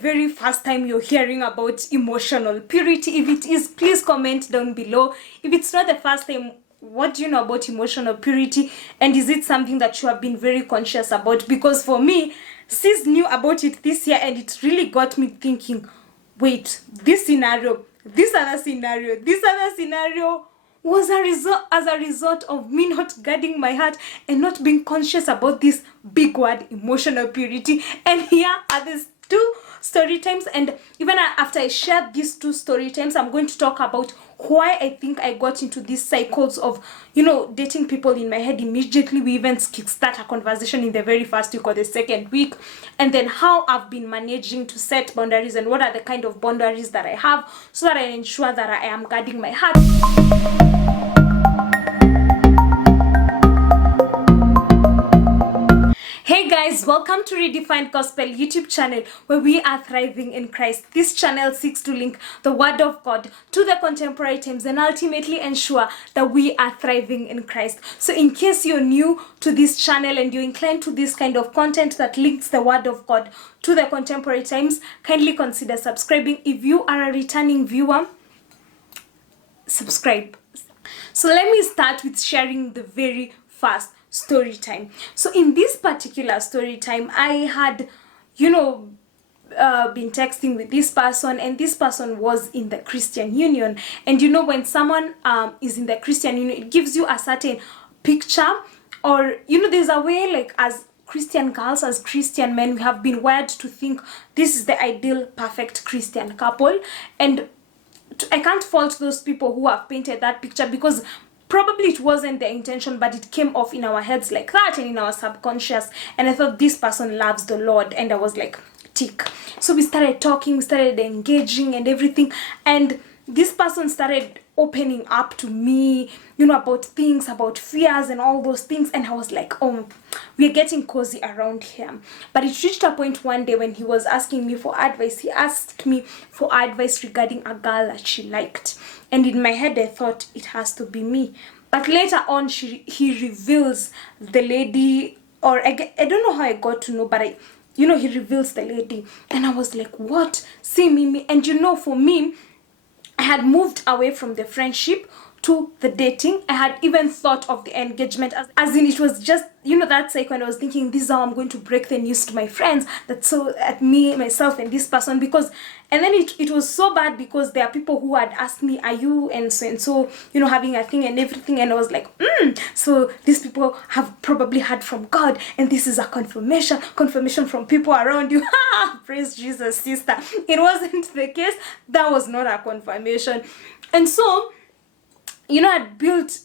very first time you're hearing about emotional purity? If it is, please comment down below. If it's not the first time, what do you know about emotional purity? And is it something that you have been very conscious about? Because for me, sis knew about it this year, and it really got me thinking, wait, this scenario, this other scenario, this other scenario was as a result of me not guarding my heart and not being conscious about this big word, emotional purity. And here are these two story times, and even after I share these two story times, I'm going to talk about why I think I got into these cycles of, dating people in my head immediately. We even kickstart a conversation in the very first week or the second week, and then how I've been managing to set boundaries and what are the kind of boundaries that I have so that I ensure that I am guarding my heart. Hey guys, welcome to Redefined Gospel YouTube channel, where we are thriving in Christ. This channel seeks to link the Word of God to the contemporary times and ultimately ensure that we are thriving in Christ. So in case you're new to this channel and you're inclined to this kind of content that links the Word of God to the contemporary times, kindly consider subscribing. If you are a returning viewer, subscribe. So let me start with sharing the very first story time. So in this particular story time, I had, been texting with this person, and this person was in the Christian Union. And when someone is in the Christian Union, it gives you a certain picture, or there's a way, like, as Christian girls, as Christian men, we have been wired to think this is the ideal perfect Christian couple. And I can't fault those people who have painted that picture, because probably it wasn't their intention, but it came off in our heads like that and in our subconscious. And I thought, this person loves the Lord, and I was like, tick. So we started talking, we started engaging and everything, and this person started opening up to me, about things, about fears and all those things. And I was like, oh, we're getting cozy around here. But it reached a point one day when he was asking me for advice. He asked me for advice regarding a girl that she liked. And in my head, I thought it has to be me. But later on, he reveals the lady, or I don't know how I got to know, but he reveals the lady. And I was like, what? See me. And for me, I had moved away from the friendship to the dating. I had even thought of the engagement as in it was just, that cycle. And I was thinking, this is how I'm going to break the news to my friends, that so at me, myself, and this person, because, and then it was so bad, because there are people who had asked me, are you and so, having a thing and everything. And I was like, so these people have probably heard from God, and this is a confirmation from people around you. Praise Jesus, sister. It wasn't the case. That was not a confirmation. And so, I'd built,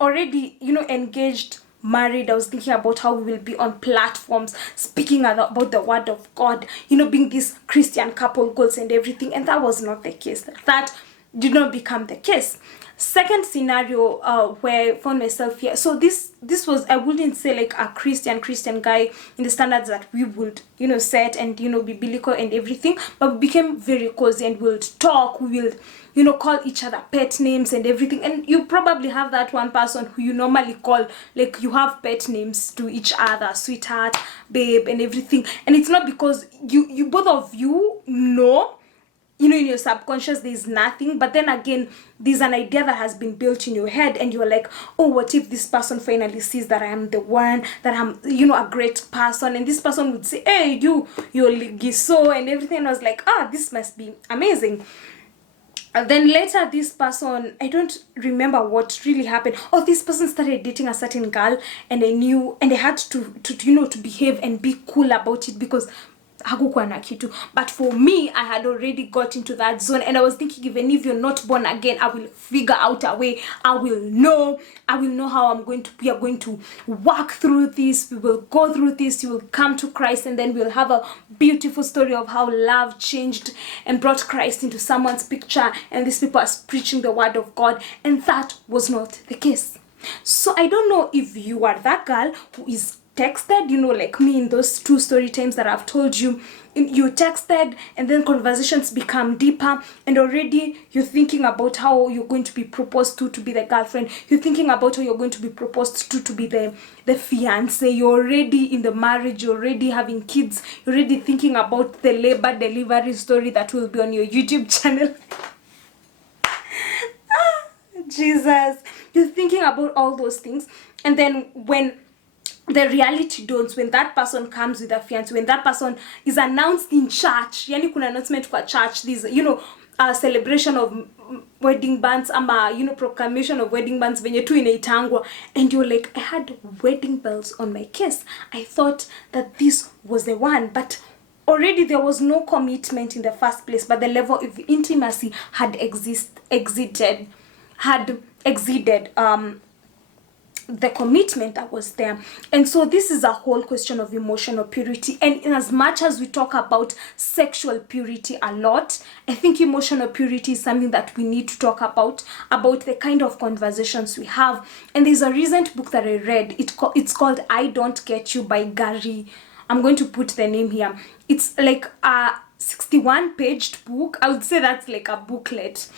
already, engaged, married. I was thinking about how we will be on platforms speaking about the Word of God, being this Christian couple goals and everything. And that was not the case. That did not become the case. Second scenario where I found myself here. So this was, I wouldn't say like a Christian guy in the standards that we would, set and, be biblical and everything. But we became very cozy, and we'll talk, we will, call each other pet names and everything. And you probably have that one person who you normally call, like, you have pet names to each other, sweetheart, babe, and everything. And it's not because you both of you know, in your subconscious there's nothing, but then again there's an idea that has been built in your head, and you're like, oh, what if this person finally sees that I am the one, that I'm a great person, and this person would say, hey, you're so and everything. And I was like, this must be amazing. And then later, this person, I don't remember what really happened. Oh, this person started dating a certain girl, and I knew, and I had to behave and be cool about it, because hakukuwa na kitu. But for me, I had already got into that zone, and I was thinking, even if you're not born again, I will figure out a way. I will know how we are going to work through this. We will go through this. You will come to Christ, and then we'll have a beautiful story of how love changed and brought Christ into someone's picture, and these people are preaching the Word of God. And that was not the case. So I don't know if you are that girl who is texted, like me in those 2 story times that I've told you. You texted, and then conversations become deeper, and already you're thinking about how you're going to be proposed to be the girlfriend. You're thinking about how you're going to be proposed to be the fiance. You're already in the marriage. You're already having kids. You're already thinking about the labor delivery story that will be on your YouTube channel. Jesus, you're thinking about all those things, and then when the reality dawns, when that person comes with a fiance, when that person is announced in church, yani kuna announcement kwa church, this a celebration of wedding bands, ama proclamation of wedding bands venye tu inaitangwa, and you're like, I had wedding bells on my case. I thought that this was the one, but already there was no commitment in the first place, but the level of intimacy had exceeded the commitment that was there. And so this is a whole question of emotional purity, and in as much as we talk about sexual purity a lot, I think emotional purity is something that we need to talk about the kind of conversations we have. And there's a recent book that I read, it's called I Don't Get You by Gary. I'm going to put the name here. It's like a 61-paged book. I would say that's like a booklet.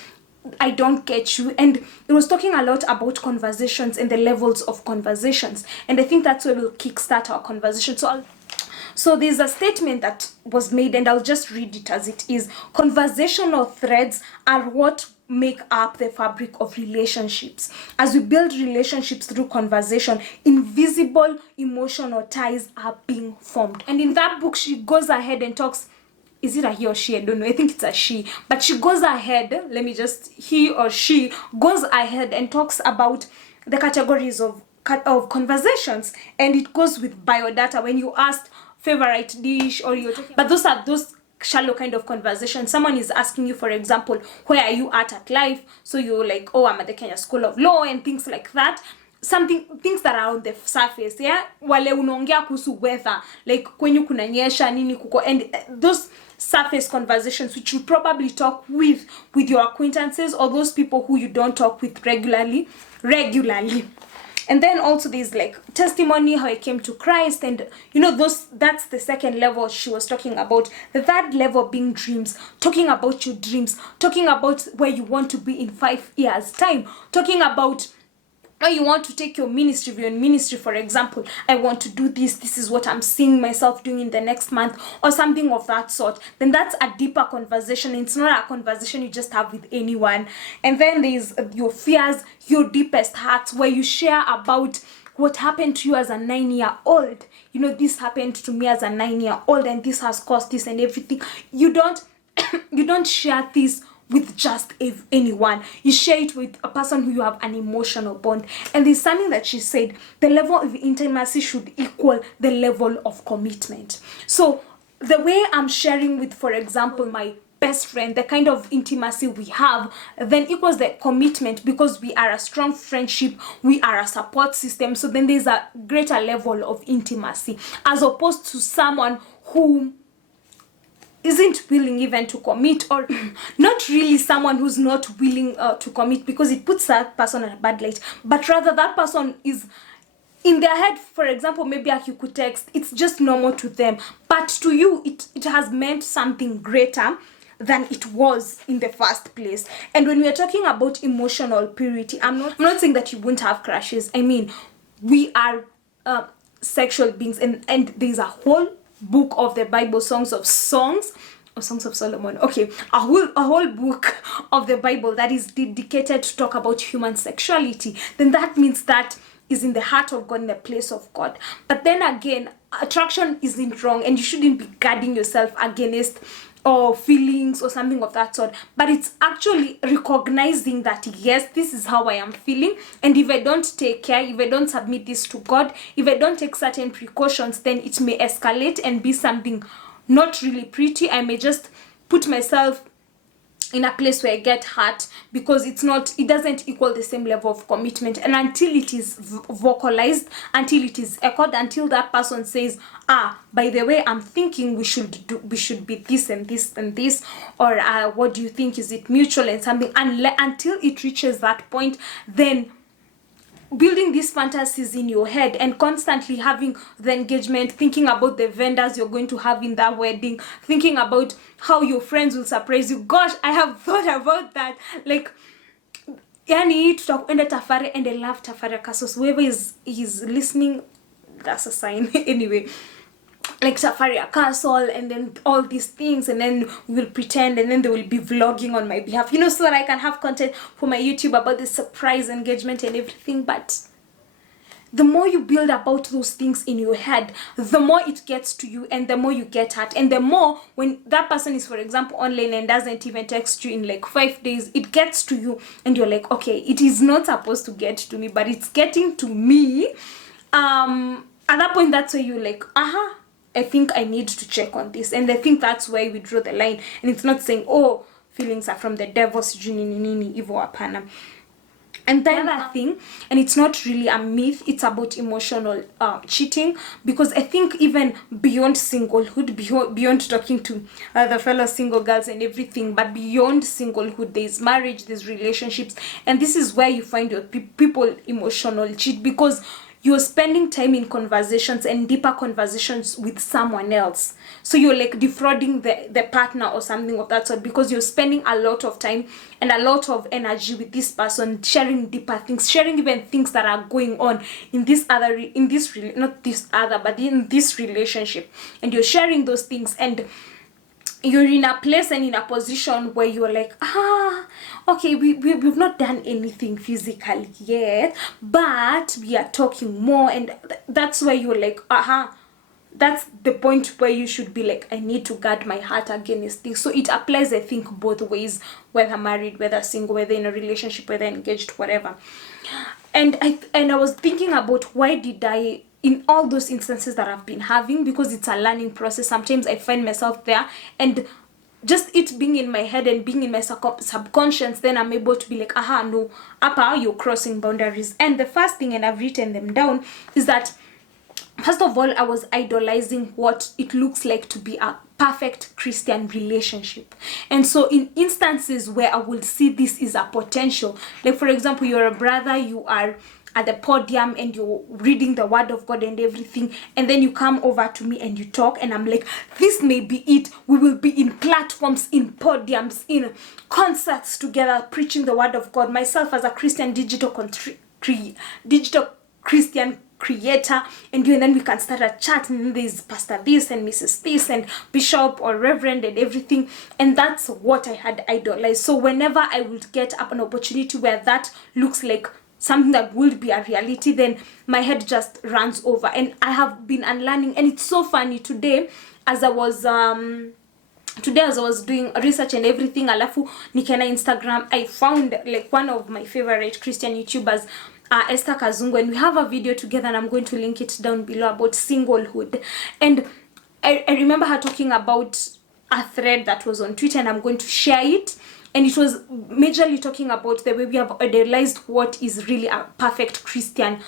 I Don't Get You, and it was talking a lot about conversations and the levels of conversations, and I think that's where we'll kickstart our conversation. So there's a statement that was made, and I'll just read it as it is. Conversational threads are what make up the fabric of relationships. As we build relationships through conversation, invisible emotional ties are being formed. And in that book, she goes ahead and talks, is it a he or she? I don't know. I think it's a she. But she goes ahead, he or she goes ahead and talks about the categories of conversations. And it goes with biodata. When you asked favorite dish, or you're talking, but those are those shallow kind of conversations. Someone is asking you, for example, where are you at life? So you're like, oh, I'm at the Kenya School of Law, and things like that. Things that are on the surface, yeah. Wale unaongea kuhusu weather, like kwenye kunanyesha nini kuko, and those surface conversations which you probably talk with your acquaintances or those people who you don't talk with regularly. And then also there's like testimony, how I came to Christ, and that's the second level she was talking about. The third level being dreams, talking about your dreams, talking about where you want to be in 5 years time, talking about or you want to take your ministry, for example, I want to do this is what I'm seeing myself doing in the next month, or something of that sort, then that's a deeper conversation. It's not a conversation you just have with anyone. And then there's your fears, your deepest hearts, where you share about what happened to you as a 9-year-old. This happened to me as a 9-year-old, and this has caused this and everything. You don't share this with just anyone. You share it with a person who you have an emotional bond. And there's something that she said, the level of intimacy should equal the level of commitment. So the way I'm sharing with, for example, my best friend, the kind of intimacy we have then equals the commitment, because we are a strong friendship, we are a support system. So then there's a greater level of intimacy, as opposed to someone who isn't willing even to commit, or not really someone who's not willing to commit, because it puts that person in a bad light, but rather that person is in their head. For example, maybe like you could text, it's just normal to them, but to you it has meant something greater than it was in the first place. And when we are talking about emotional purity, I'm not saying that you won't have crushes. I mean, we are sexual beings, and there's a whole book of the Bible, Songs of Solomon. Okay, a whole book of the Bible that is dedicated to talk about human sexuality. Then that means that is in the heart of God, in the place of God. But then again, attraction isn't wrong, and you shouldn't be guarding yourself against or feelings or something of that sort, but it's actually recognizing that yes, this is how I am feeling, and if I don't take care, if I don't submit this to God, if I don't take certain precautions, then it may escalate and be something not really pretty. I may just put myself in a place where I get hurt, because it doesn't equal the same level of commitment. And until it is vocalized, until it is echoed, until that person says, by the way, I'm thinking we should be this and this and this, or what do you think, is it mutual and something, until it reaches that point, then building these fantasies in your head and constantly having the engagement, thinking about the vendors you're going to have in that wedding, thinking about how your friends will surprise you. Gosh, I have thought about that. Like, yani tutakwenda Tafari, and I love Tafari Castle. Whoever is listening, that's a sign. Anyway, like Tafari Castle, and then all these things, and then we will pretend, and then they will be vlogging on my behalf, so that I can have content for my YouTube about the surprise engagement and everything. But the more you build about those things in your head, the more it gets to you, and the more you get hurt, and the more when that person is, for example, online and doesn't even text you in like 5 days, it gets to you, and you're like, okay, it is not supposed to get to me, but it's getting to me. At that point, that's where you're like, I think I need to check on this. And I think that's why we draw the line. And it's not saying, oh, feelings are from the devil, evil apana. And the other thing, and it's not really a myth, it's about emotional cheating, because I think even beyond singlehood, beyond talking to the fellow single girls and everything, but beyond singlehood, there's marriage, there's relationships, and this is where you find your people emotional cheat, because you're spending time in conversations and deeper conversations with someone else. So you're like defrauding the partner or something of that sort, because you're spending a lot of time and a lot of energy with this person, sharing deeper things, sharing even things that are going on in this relationship. And you're sharing those things, and you're in a place and in a position where you're like, okay, we've not done anything physical yet, but we are talking more, and that's where you're like, that's the point where you should be like, I need to guard my heart against this. So it applies, I think, both ways, whether married, whether single, whether in a relationship, whether engaged, whatever. And I was thinking about, why did I, in all those instances that I've been having, because it's a learning process, sometimes I find myself there, and just it being in my head and being in my subconscious, then I'm able to be like, no, you're crossing boundaries. And the first thing, and I've written them down, is that, first of all, I was idolizing what it looks like to be a perfect Christian relationship. And so in instances where I will see this is a potential, like for example, you're a brother, you are at the podium and you're reading the word of God and everything, and then you come over to me and you talk, and I'm like, this may be it. We will be in platforms, in podiums, in concerts together, preaching the word of God, myself as a Christian digital Christian creator, and then we can start a chat, and there's Pastor this and Mrs. this and Bishop or Reverend and everything. And that's what I had idolized. So whenever I would get up an opportunity where that looks like something that would be a reality, then my head just runs over. And I have been unlearning, and it's so funny. Today as I was doing research and everything, alafu nikena Instagram, I found like one of my favorite Christian YouTubers, Esther Kazungu, and we have a video together, and I'm going to link it down below, about singlehood. And I remember her talking about a thread that was on Twitter, and I'm going to share it. And it was majorly talking about the way we have idealized what is really a perfect Christian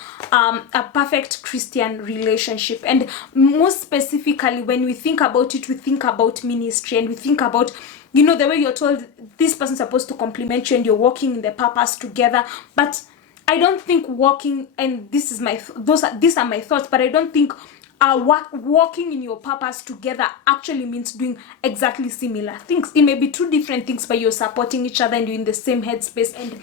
relationship. And most specifically, when we think about it, we think about ministry, and we think about, the way you're told this person's supposed to compliment you, and you're walking in the purpose together. But I don't think walking, and these are my thoughts, but I don't think walking in your purpose together actually means doing exactly similar things. It may be two different things, but you're supporting each other and you're in the same headspace, and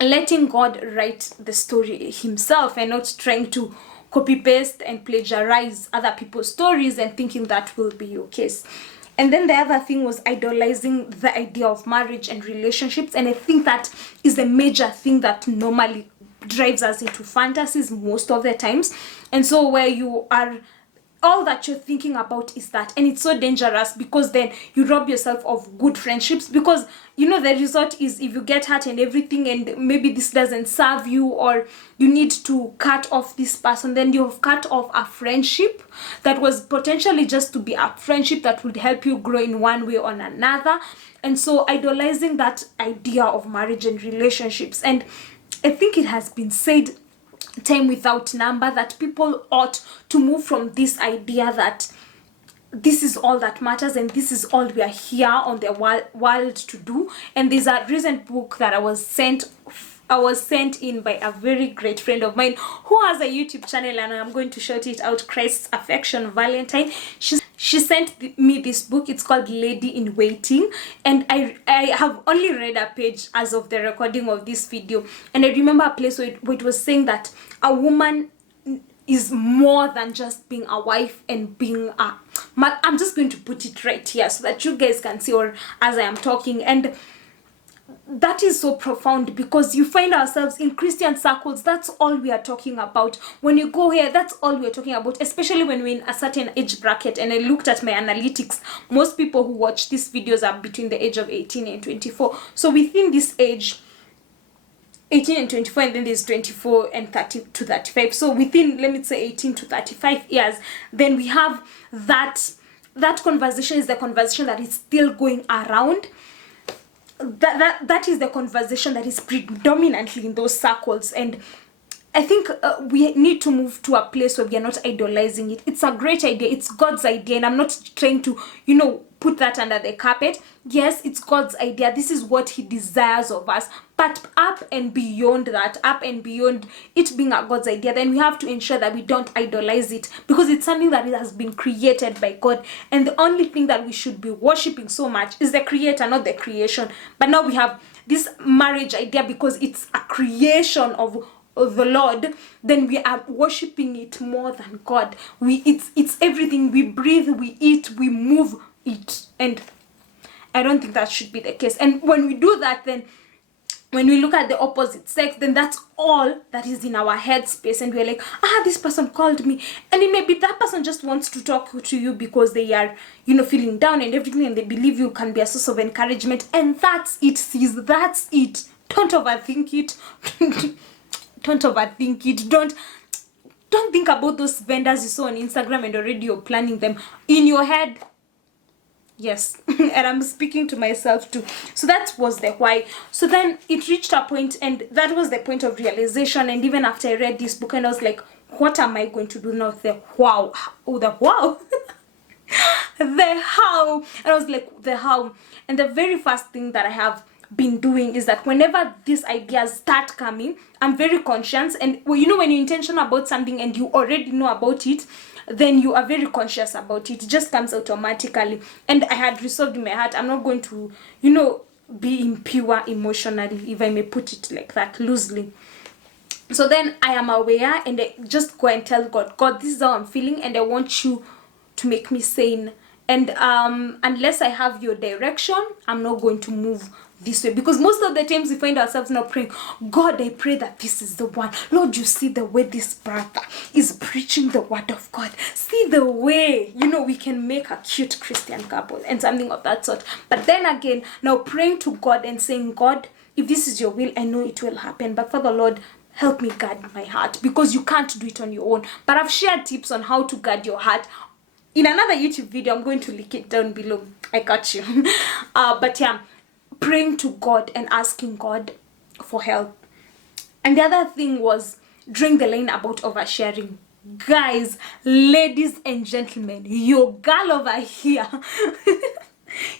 letting God write the story himself, and not trying to copy paste and plagiarize other people's stories and thinking that will be your case. And then the other thing was idolizing the idea of marriage and relationships. And I think that is a major thing that normally drives us into fantasies most of the times. And so where you are, all that you're thinking about is that, and it's so dangerous, because then you rob yourself of good friendships, because the result is, if you get hurt and everything, and maybe this doesn't serve you, or you need to cut off this person, then you've cut off a friendship that was potentially just to be a friendship that would help you grow in one way or another. And so idolizing that idea of marriage and relationships. And I think it has been said time without number that people ought to move from this idea that this is all that matters and this is all we are here on the world to do. And there's a recent book that I was sent I was sent in by a very great friend of mine who has a YouTube channel, and I'm going to shout it out, Christ's Affection Valentine. She sent me this book. It's called Lady in Waiting, and I have only read a page as of the recording of this video, and I remember a place where it was saying that a woman is more than just being a wife and being a... I'm just going to put it right here so that you guys can see, or as I am talking, and that is so profound, because you find ourselves in Christian circles, that's all we are talking about. When you go here, that's all we are talking about, especially when we're in a certain age bracket. And I looked at my analytics. Most people who watch these videos are between the age of 18 and 24. So within this age, 18 and 24, and then there's 24 and 30 to 35. So within, let me say, 18 to 35 years, then we have that conversation is the conversation that is still going around. That is the conversation that is predominantly in those circles. And I think we need to move to a place where we are not idolizing it. It's a great idea. It's God's idea, and I'm not trying to, put that under the carpet. Yes, it's God's idea. This is what he desires of us. But up and beyond that, up and beyond it being a God's idea, then we have to ensure that we don't idolize it, because it's something that has been created by God. And the only thing that we should be worshiping so much is the creator, not the creation. But now we have this marriage idea because it's a creation of the Lord, then we are worshiping it more than God. It's everything. We breathe, we eat, we move it. And I don't think that should be the case. And when we do that, then when we look at the opposite sex, then that's all that is in our head space, and we're like, this person called me, and it may be that person just wants to talk to you because they are, feeling down and everything, and they believe you can be a source of encouragement, and that's it, sis. That's it. Don't overthink it. Don't overthink it. Don't think about those vendors you saw on Instagram and already you're planning them in your head. Yes. And I'm speaking to myself too. So that was the why. So then it reached a point, and that was the point of realization. And even after I read this book, and I was like, what am I going to do now? The wow. Oh, the wow. The how. And I was like, the how. And the very first thing that I have been doing is that whenever these ideas start coming, I'm very conscious. And when you're intentional about something and you already know about it, then you are very conscious about it. It just comes automatically. And I had resolved in my heart, I'm not going to, be impure emotionally, if I may put it like that, loosely. So then I am aware, and I just go and tell God, this is how I'm feeling, and I want you to make me sane. And unless I have your direction, I'm not going to move this way. Because most of the times we find ourselves now praying, God, I pray that this is the one. Lord, you see the way this brother is preaching the word of God. See the way, we can make a cute Christian couple and something of that sort. But then again, now praying to God and saying, God, if this is your will, I know it will happen. But Father, Lord, help me guard my heart, because you can't do it on your own. But I've shared tips on how to guard your heart in another YouTube video. I'm going to link it down below. I got you. But yeah, praying to God and asking God for help. And the other thing was drawing the line about oversharing. Guys, ladies and gentlemen, your girl over here,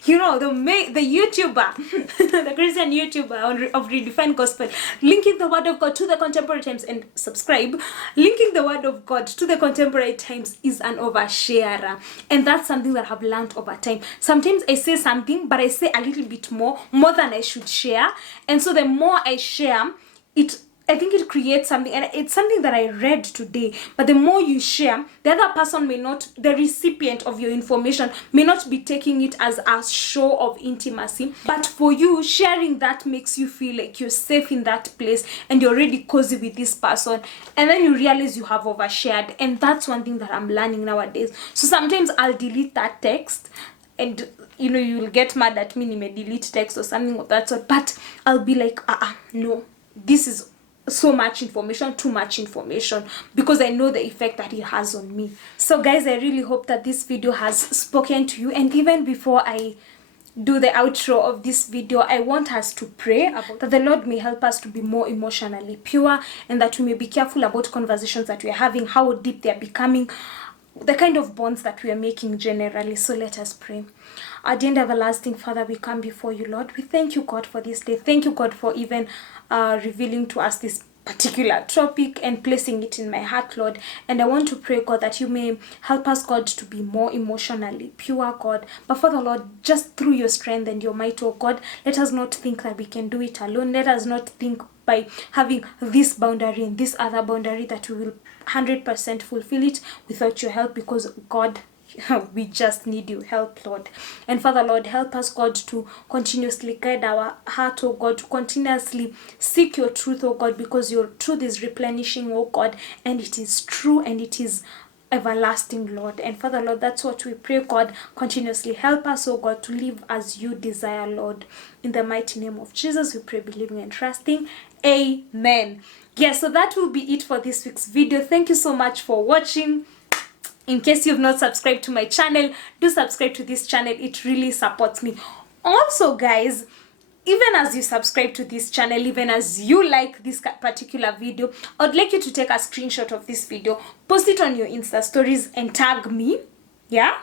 the YouTuber, the Christian YouTuber of Redefined Gospel, linking the word of God to the contemporary times, and subscribe, linking the word of God to the contemporary times is an oversharer. And that's something that I've learned over time. Sometimes I say something, but I say a little bit more than I should share. And so the more I share, I think it creates something, and it's something that I read today. But the more you share, the other person the recipient of your information may not be taking it as a show of intimacy. But for you, sharing that makes you feel like you're safe in that place and you're already cozy with this person. And then you realize you have overshared. And that's one thing that I'm learning nowadays. So sometimes I'll delete that text, and you'll get mad at me, may delete text or something of that sort. But I'll be like, no, this is so much information, too much information, because I know the effect that it has on me. So guys, I really hope that this video has spoken to you. And even before I do the outro of this video, I want us to pray about that the Lord may help us to be more emotionally pure, and that we may be careful about conversations that we are having, how deep they are becoming, the kind of bonds that we are making generally. So let us pray. Our dear and everlasting Father, we come before you, Lord. We thank you, God, for this day. Thank you, God, for even revealing to us this particular topic and placing it in my heart, Lord. And I want to pray, God, that you may help us, God, to be more emotionally pure, God. But Father, Lord, just through your strength and your might, oh God, let us not think that we can do it alone. Let us not think by having this boundary and this other boundary that we will 100% fulfill it without your help, because God, we just need your help, Lord. And Father, Lord, help us, God, to continuously guide our heart, oh God, to continuously seek your truth, oh God, because your truth is replenishing, oh God, and it is true and it is everlasting, Lord. And Father, Lord, that's what we pray, God. Continuously help us, oh God, to live as you desire, Lord. In the mighty name of Jesus, we pray, believing and trusting. Amen. Yes, so that will be it for this week's video. Thank you so much for watching. In case you've not subscribed to my channel, do subscribe to this channel. It really supports me. Also, guys, even as you subscribe to this channel, even as you like this particular video, I'd like you to take a screenshot of this video, post it on your Insta stories and tag me, yeah,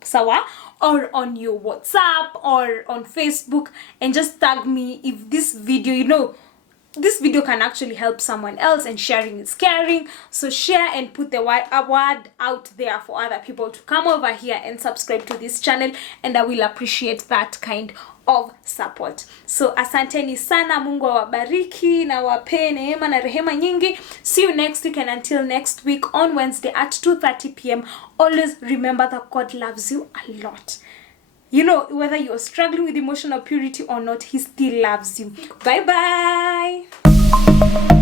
sawa, or on your WhatsApp or on Facebook, and just tag me if this video, this video can actually help someone else, and sharing is caring. So share and put the word out there for other people to come over here and subscribe to this channel, and I will appreciate that kind of support. So asanteni sana, Mungu awabariki na wape neema na rehema nyingi. See you next week, and until next week on Wednesday at 2:30 p.m. always remember that God loves you a lot. Whether you're struggling with emotional purity or not, he still loves you. Bye bye.